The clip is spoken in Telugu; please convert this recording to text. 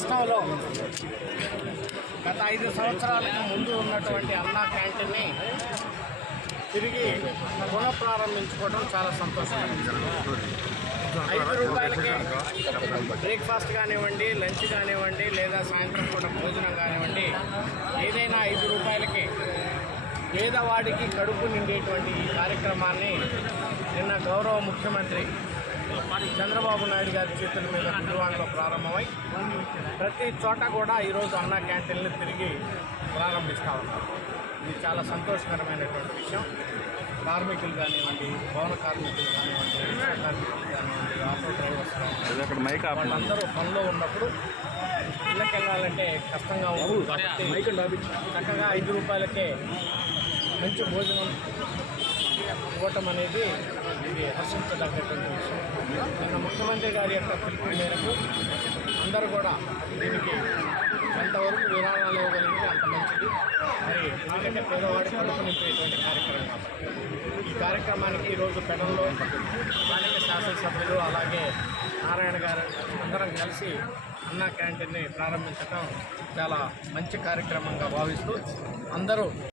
రాష్ట్రంలో గత ఐదు సంవత్సరాలకు ముందు ఉన్నటువంటి అన్నా క్యాంటీన్ని తిరిగి పునఃప్రారంభించుకోవడం చాలా సంతోషం ఐదు రూపాయలకే బ్రేక్ఫాస్ట్ కానివ్వండి లంచ్ కానివ్వండి లేదా సాయంత్రం కూడా భోజనం కానివ్వండి ఏదైనా ఐదు రూపాయలకి పేదవాడికి కడుపు నిండేటువంటి ఈ కార్యక్రమాన్ని నిన్న గౌరవ ముఖ్యమంత్రి చంద్రబాబు నాయుడు గారి చేతుల మీద గురువాంలో ప్రారంభమై ప్రతి చోట కూడా ఈరోజు అన్న క్యాంటీన్లు తిరిగి ప్రారంభిస్తూ ఉన్నారు. ఇది చాలా సంతోషకరమైనటువంటి విషయం. కార్మికులు కానివ్వండి భవన కార్మికులు కానివ్వండి కార్మికులు కానివ్వండి ఆటో డ్రైవర్స్ కానివ్వండి. వాళ్ళందరూ పనిలో ఉన్నప్పుడు ఇళ్ళకి వెళ్ళాలంటే కష్టంగా ఉంటుంది. చక్కగా ఐదు రూపాయలకే మంచి భోజనం ఇవ్వటం అనేది ఇది హర్షించదగ్గటువంటి విషయం. నిన్న ముఖ్యమంత్రి గారి యొక్క పిలుపు మేరకు అందరూ కూడా దీనికి ఎంతవరకు విరాళాలు ఇవ్వగలిగితే అంత మంచిది. మరి ఎందుకంటే పేదవాడి కడుపు నింపేటువంటి కార్యక్రమం. ఈ కార్యక్రమానికి ఈరోజు పెడల్లో స్థానిక శాసనసభ్యులు అలాగే నారాయణ గారు అందరం కలిసి అన్నా క్యాంటీన్ని ప్రారంభించడం చాలా మంచి కార్యక్రమంగా భావిస్తూ అందరూ